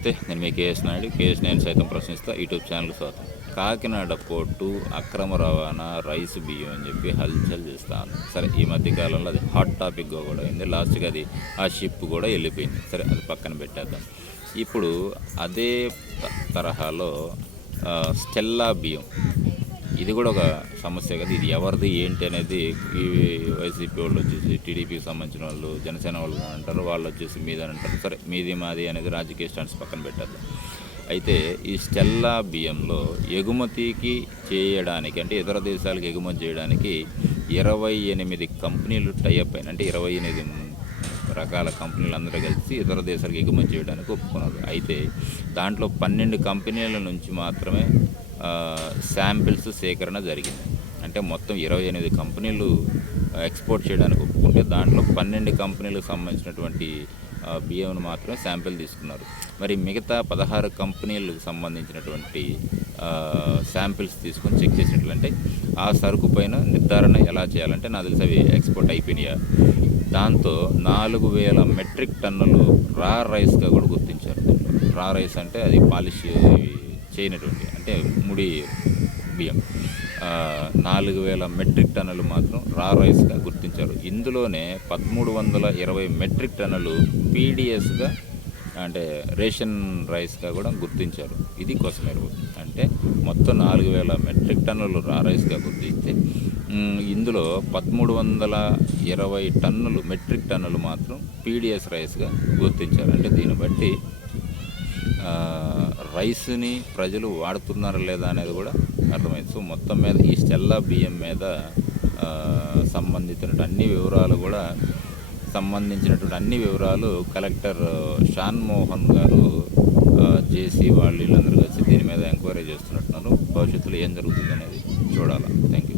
నమస్తే నేను మీ KS Naidu. KS నేను సైతం ప్రశ్నిస్తా. యూట్యూబ్ ఛానల్ స్వాతం కాకినాడ పోర్టు అక్రమ రవాణా రైస్ బియ్యం అని చెప్పి హల్చల్ చేస్తాను సరే ఈ మధ్య కాలంలో అది హాట్ టాపిక్గా కూడా అయింది. లాస్ట్కి అది ఆ షిప్ కూడా వెళ్ళిపోయింది. సరే అది పక్కన పెట్టేద్దాం. ఇప్పుడు అదే తరహాలో స్టెల్లా బియ్యం. ఇది కూడా ఒక సమస్య కదా. ఇది ఎవరిది ఏంటి అనేది ఈ వైసీపీ వాళ్ళు వచ్చేసి టీడీపీకి సంబంధించిన వాళ్ళు జనసేన వాళ్ళు అంటారు వాళ్ళు వచ్చేసి మీద అంటారు. సరే మీది మాది అనేది రాజకీయ స్టాండ్స్ పక్కన పెట్టారు అయితే ఈ స్టెల్లా బియ్యంలో ఎగుమతికి చేయడానికి అంటే ఇతర దేశాలకు ఎగుమతి చేయడానికి ఇరవై ఎనిమిది కంపెనీలు టైఅప్ అయిన అంటే ఇరవై ఎనిమిది రకాల కంపెనీలు అందరూ కలిసి ఇతర దేశాలకు ఎగుమతి చేయడానికి ఒప్పుకున్నారు. అయితే దాంట్లో పన్నెండు కంపెనీల నుంచి మాత్రమే శాంపిల్స్ సేకరణ జరిగింది. అంటే మొత్తం ఇరవై ఎనిమిది కంపెనీలు ఎక్స్పోర్ట్ చేయడానికి ఒప్పుకుంటే దాంట్లో పన్నెండు కంపెనీలకు సంబంధించినటువంటి బియ్యంను మాత్రమే శాంపిల్ తీసుకున్నారు. మరి మిగతా పదహారు కంపెనీలకు సంబంధించినటువంటి శాంపిల్స్ తీసుకొని చెక్ చేసినట్లంటే ఆ సరుకు పైన నిర్ధారణ ఎలా చేయాలంటే నాకు తెలిసి అవి ఎక్స్పోర్ట్ అయిపోయినాయా. దాంతో నాలుగు వేల మెట్రిక్ టన్నులు రా రైస్గా కూడా గుర్తించారు. రా రైస్ అంటే అది పాలిష్ చేయనటువంటి అయితే ముడి బియ్యం. నాలుగు వేల మెట్రిక్ టన్నులు మాత్రం రా రైస్గా గుర్తించారు. ఇందులోనే పదమూడు వందల ఇరవై మెట్రిక్ టన్నులు పీడిఎస్గా అంటే రేషన్ రైస్గా కూడా గుర్తించారు. ఇది కొసమెరుగు. అంటే మొత్తం నాలుగు వేల మెట్రిక్ టన్నులు రా రైస్గా గుర్తిస్తే ఇందులో పదమూడు వందల ఇరవై టన్నులు మెట్రిక్ టన్నులు మాత్రం పీడిఎస్ రైస్గా గుర్తించారు. అంటే దీన్ని బట్టి రైస్ని ప్రజలు వాడుతున్నారా లేదా అనేది కూడా అర్థమైంది. సో మొత్తం మీద ఈ స్టెల్లా బియ్యం మీద సంబంధించినటువంటి అన్ని వివరాలు కూడా సంబంధించినటువంటి అన్ని వివరాలు కలెక్టర్ షాన్ మోహన్ గారు జేసీ వాళ్ళు వీళ్ళందరూ కలిసి దీని మీద ఎంక్వైరీ చేస్తున్నట్టున్నారు. భవిష్యత్తులో ఏం జరుగుతుంది అనేది చూడాలి. Thank you